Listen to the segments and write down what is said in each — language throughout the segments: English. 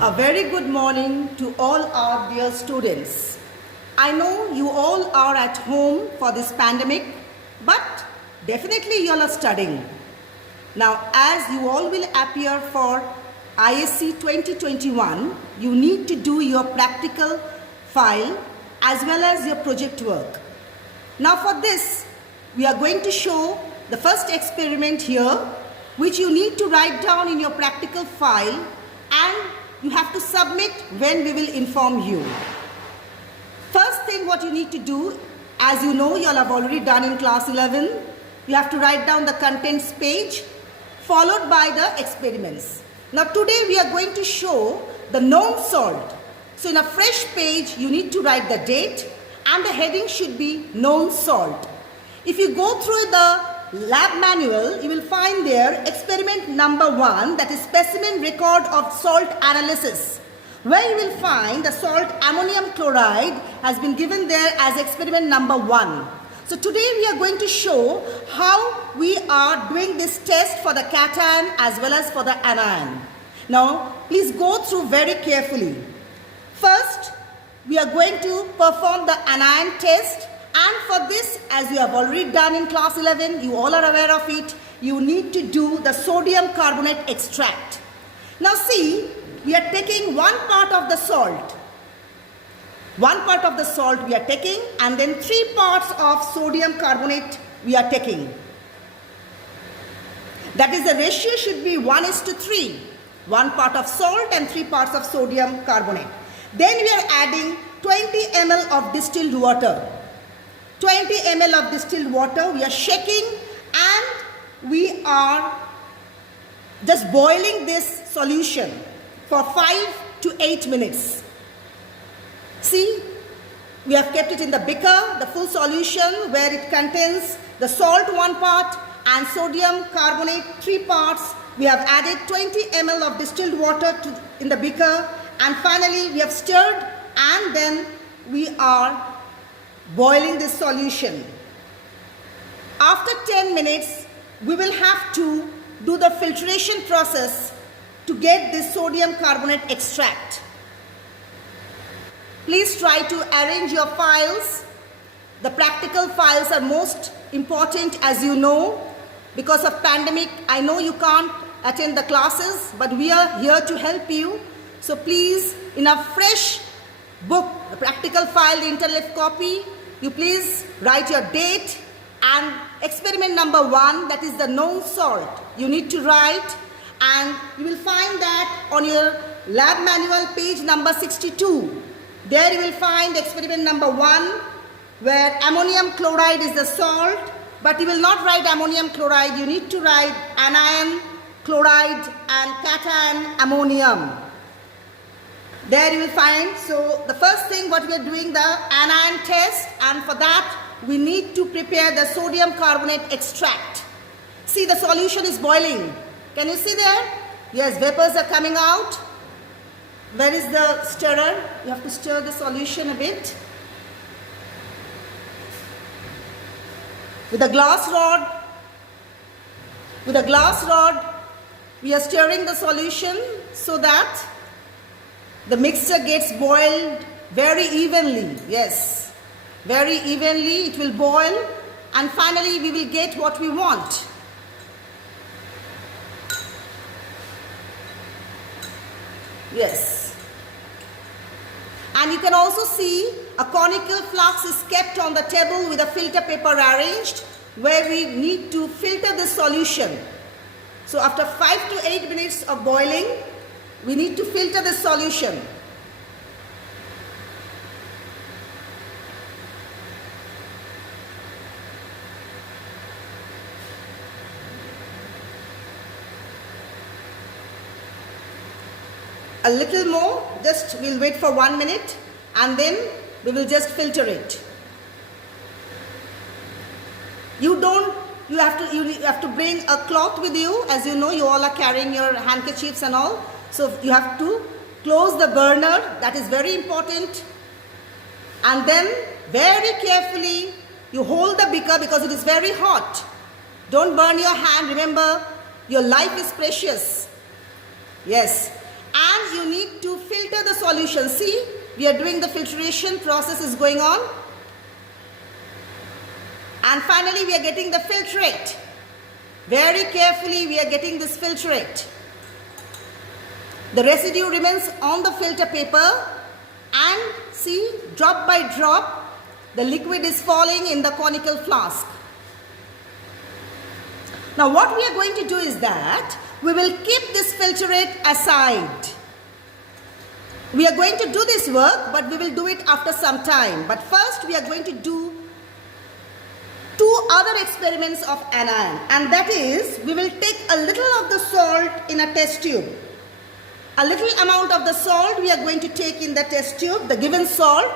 A very good morning to all our dear students. I know you all are at home for this pandemic, but definitely you all are studying. Now, as you all will appear for ISC 2021, you need to do your practical file as well as your project work. Now for this, we are going to show the first experiment here, which you need to write down in your practical file and you have to submit when we will inform you. First thing what you need to do, as you know, you all have already done in class 11, you have to write down the contents page followed by the experiments. Now today we are going to show the known salt. So in a fresh page, you need to write the date and the heading should be known salt. If you go through the lab manual, you will find there experiment number 1, that is specimen record of salt analysis, where you will find the salt ammonium chloride has been given there as experiment number 1. So today we are going to show how we are doing this test for the cation as well as for the anion. Now please go through very carefully. First, we are going to perform the anion test, and for this, as you have already done in class 11, you all are aware of it, you need to do the sodium carbonate extract. Now see, we are taking one part of the salt. One part of the salt we are taking, and then 3 parts of sodium carbonate we are taking. That is, the ratio should be 1:3. 1 part of salt and 3 parts of sodium carbonate. Then we are adding 20 ml of distilled water. 20 ml of distilled water, we are shaking and we are just boiling this solution for 5 to 8 minutes. See, we have kept it in the beaker, the full solution where it contains the salt 1 part and sodium carbonate 3 parts. We have added 20 ml of distilled water in the beaker, and finally we have stirred and then we are boiling this solution. After 10 minutes, we will have to do the filtration process to get this sodium carbonate extract. Please try to arrange your files. The practical files are most important, as you know. Because of pandemic, I know you can't attend the classes, but we are here to help you. So please, in a fresh book, the practical file, the interleaf copy, you please write your date and experiment number 1, that is the known salt. You need to write, and you will find that on your lab manual page number 62. There you will find experiment number 1, where ammonium chloride is the salt, but you will not write ammonium chloride. You need to write anion chloride and cation ammonium. There you will find, so the first thing what we are doing, the anion test, and for that we need to prepare the sodium carbonate extract. See, the solution is boiling. Can you see there? Yes, vapors are coming out. Where is the stirrer? You have to stir the solution a bit. With a glass rod, we are stirring the solution so that the mixture gets boiled very evenly. Yes, very evenly it will boil, and finally we will get what we want. Yes. And you can also see a conical flask is kept on the table with a filter paper arranged, where we need to filter this solution. So after 5 to 8 minutes of boiling, we need to filter the solution. A little more, just we'll wait for 1 minute and then we will just filter it. You have to bring a cloth with you. As you know, you all are carrying your handkerchiefs and all. So you have to close the burner, that is very important. And then very carefully you hold the beaker because it is very hot. Don't burn your hand. Remember, your life is precious. Yes. and you need to filter the solution. See, we are doing the filtration process is going on. And finally, we are getting the filtrate. Very carefully, we are getting this filtrate. The residue remains on the filter paper, and see, drop by drop, the liquid is falling in the conical flask. Now, what we are going to do is that we will keep this filtrate aside. We are going to do this work, but we will do it after some time. But first, we are going to do two other experiments of anion, and that is, we will take a little of the salt in a test tube. A little amount of the salt we are going to take in the test tube, the given salt.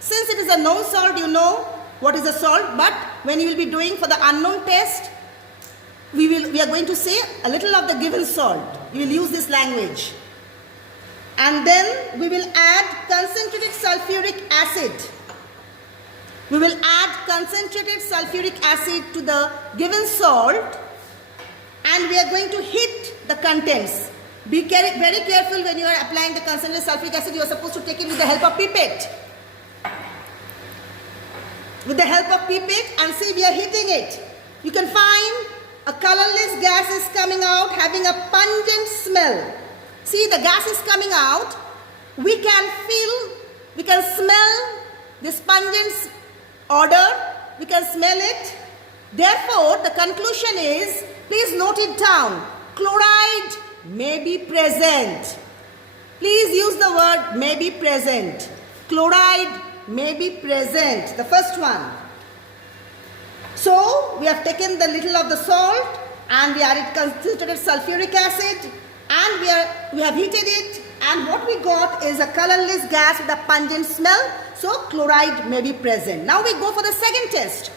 Since it is a known salt, you know what is the salt, but when you will be doing for the unknown test, we are going to say a little of the given salt. You will use this language. And then we will add concentrated sulfuric acid. We will add concentrated sulfuric acid to the given salt, and we are going to hit the contents. Be very careful when you are applying the concentrated sulfuric acid. You are supposed to take it with the help of pipette. With the help of pipette, and see, we are hitting it. You can find a colorless gas is coming out having a pungent smell. See, the gas is coming out. We can feel, we can smell this pungent odor. We can smell it. Therefore, the conclusion is, please note it down. Chloride may be present. Please use the word may be present. Chloride may be present. The first one. So, we have taken the little of the salt and we added concentrated sulfuric acid, and we have heated it, and what we got is a colorless gas with a pungent smell. So, chloride may be present. Now we go for the second test.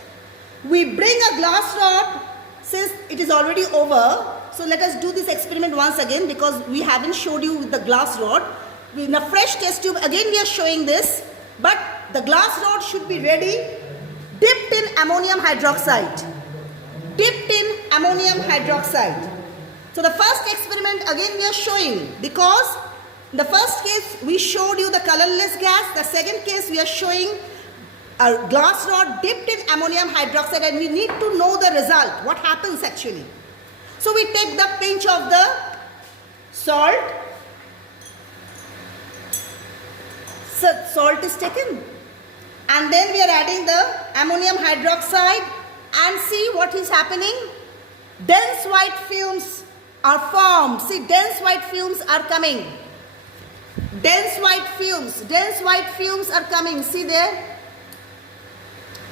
We bring a glass rod, since it is already over. So, let us do this experiment once again, because we haven't showed you with the glass rod. In a fresh test tube, again we are showing this, but the glass rod should be ready, dipped in ammonium hydroxide. Dipped in ammonium hydroxide. So, the first experiment again we are showing, because in the first case we showed you the colorless gas. The second case we are showing a glass rod dipped in ammonium hydroxide, and we need to know the result, what happens actually. So, we take the pinch of the salt. So, salt is taken, and then we are adding the ammonium hydroxide, and see what is happening. Dense white fumes are formed. See, dense white fumes are coming. Dense white fumes are coming. See there?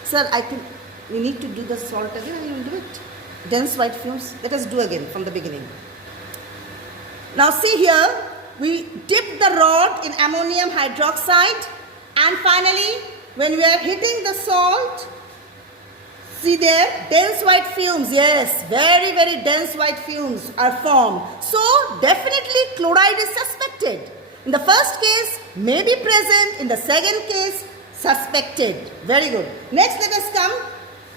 Sir, I think we need to do the salt again, and you will do it. Dense white fumes. Let us do again from the beginning. Now see here, we dip the rod in ammonium hydroxide, and finally, when we are hitting the salt, see there, dense white fumes. Yes, very, very dense white fumes are formed. So, definitely chloride is suspected. In the first case, may be present. In the second case, suspected. Very good. Next, let us come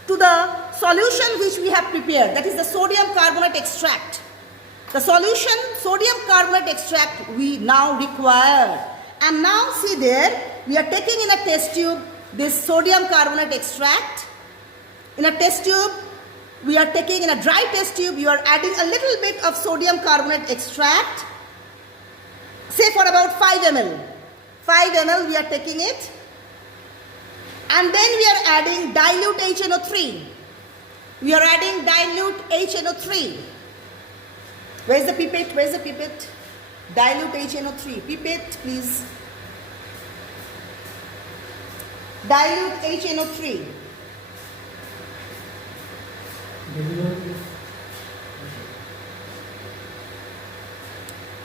to the solution which we have prepared. That is the sodium carbonate extract. The solution, sodium carbonate extract, we now require. And now see there, we are taking in a test tube this sodium carbonate extract. In a test tube, we are taking in a dry test tube, you are adding a little bit of sodium carbonate extract. Say for about 5 ml. 5 ml we are taking it. And then we are adding dilute HNO3. We are adding dilute HNO3. Where is the pipette? Where is the pipette? Dilute HNO3. Pipette, please. Dilute HNO3.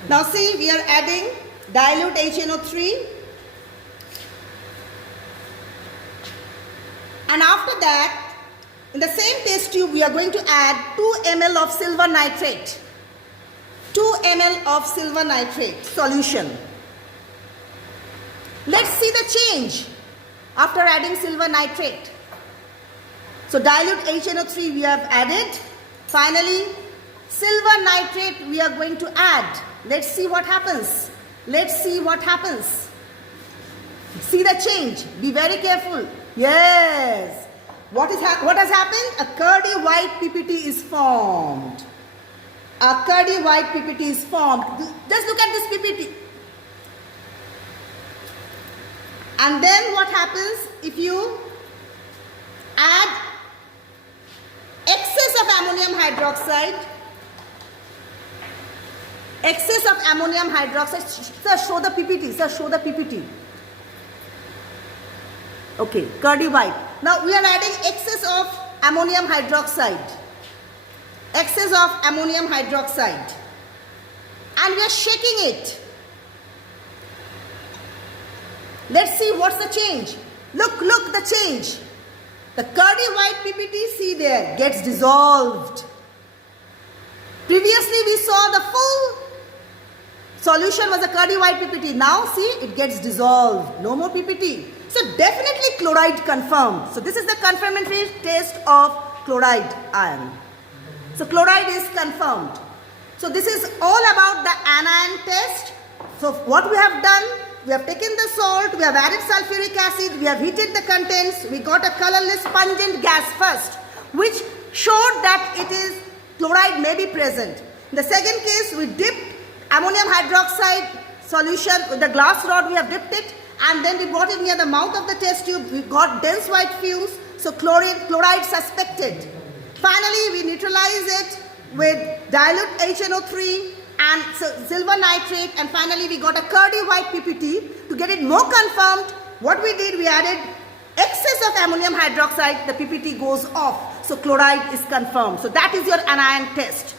Now see, we are adding dilute HNO3. And after that, in the same test tube, we are going to add 2 ml of silver nitrate. 2 ml of silver nitrate solution. Let's see the change after adding silver nitrate. So dilute HNO3 we have added. Finally, silver nitrate we are going to add. Let's see what happens. Let's see what happens. See the change. Be very careful. Yes. What has happened? A curdy white PPT is formed. A curdy white PPT is formed. Just look at this PPT. And then what happens if you add excess of ammonium hydroxide? Excess of ammonium hydroxide. Sir, show the PPT. Sir, show the PPT. Okay, curdy white. Now we are adding excess of ammonium hydroxide. Excess of ammonium hydroxide. And we are shaking it. Let's see what's the change. Look the change. The curdy white PPT, see there, gets dissolved. Previously we saw the full solution was a curdy white PPT. Now see, it gets dissolved. No more PPT. So definitely chloride confirmed. So this is the confirmatory test of chloride ion. So chloride is confirmed. So this is all about the anion test. So what we have done, we have taken the salt, we have added sulfuric acid, we have heated the contents, we got a colorless pungent gas first, which showed that it is chloride may be present. In the second case, we dipped ammonium hydroxide solution with the glass rod, we have dipped it, and then we brought it near the mouth of the test tube. We got dense white fumes, so chloride suspected. Finally, we neutralize it with dilute HNO3 and silver nitrate, and finally we got a curdy white PPT. To get it more confirmed, what we did, we added excess of ammonium hydroxide, the PPT goes off. So chloride is confirmed. So that is your anion test.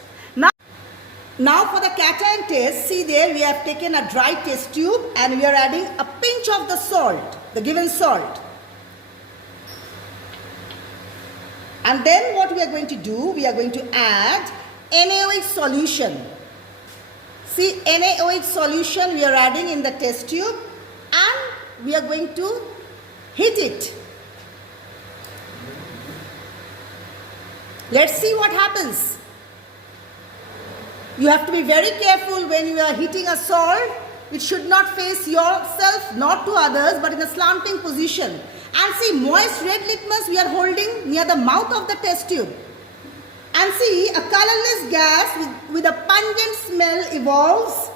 Now for the cation test, see there we have taken a dry test tube and we are adding a pinch of the salt, the given salt. And then what we are going to do, we are going to add NaOH solution. See, NaOH solution we are adding in the test tube and we are going to heat it. Let's see what happens. You have to be very careful when you are heating a salt. It should not face yourself, not to others, but in a slanting position. And see, moist red litmus we are holding near the mouth of the test tube. And see, a colorless gas with a pungent smell evolves.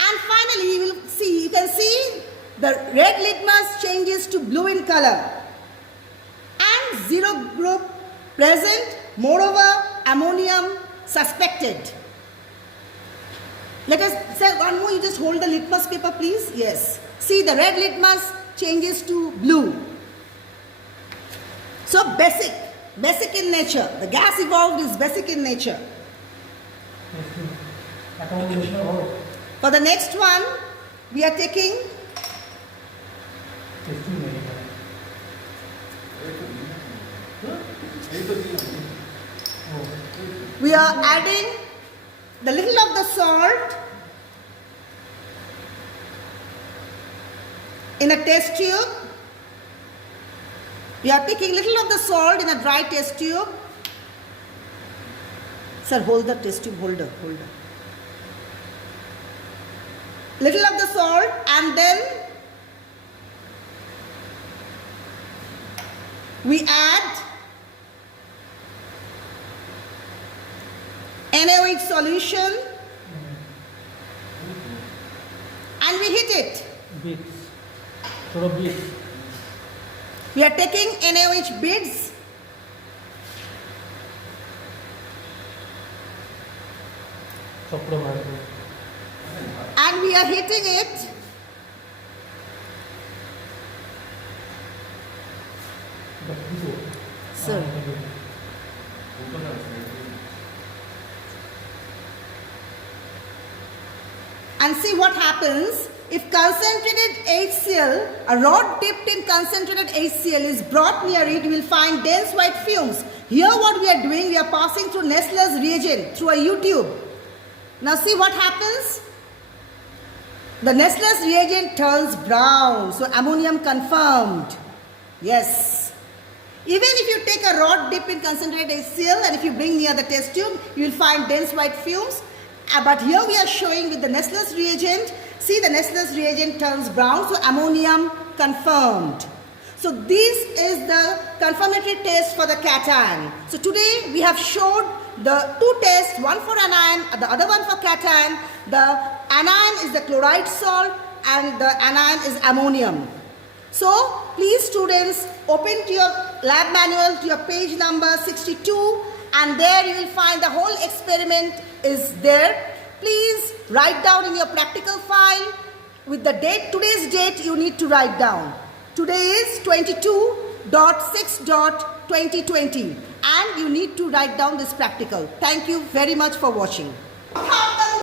And finally, you can see the red litmus changes to blue in color. And zero group present, moreover, ammonium suspected. Let us say one more, you just hold the litmus paper please. Yes. See, the red litmus changes to blue. So basic in nature. The gas evolved is basic in nature. For the next one, we are taking we are adding the little of the salt in a test tube. We are taking little of the salt in a dry test tube. Sir, hold the test tube holder. Little of the salt, and then we add NaOH solution and we heat it. We are taking NaOH beads and we are heating it. Sir. And see what happens if concentrated HCl, a rod dipped in concentrated HCl is brought near it, you will find dense white fumes. Here what we are doing, we are passing through Nessler's reagent through a U-tube. Now see what happens. The Nessler's reagent turns brown, so ammonium confirmed. Yes. Even if you take a rod dip in concentrated HCl and if you bring near the test tube, you will find dense white fumes. But here we are showing with the Nessler's reagent See, the Nestle's reagent turns brown, so ammonium confirmed. So this is the confirmatory test for the cation. So today we have showed the two tests, one for anion, the other one for cation. The anion is the chloride salt and the anion is ammonium. So please students, open to your lab manual to your page number 62, and there you will find the whole experiment is there. Please write down in your practical file with the date, today's date you need to write down. Today is 22.6.2020 and you need to write down this practical. Thank you very much for watching.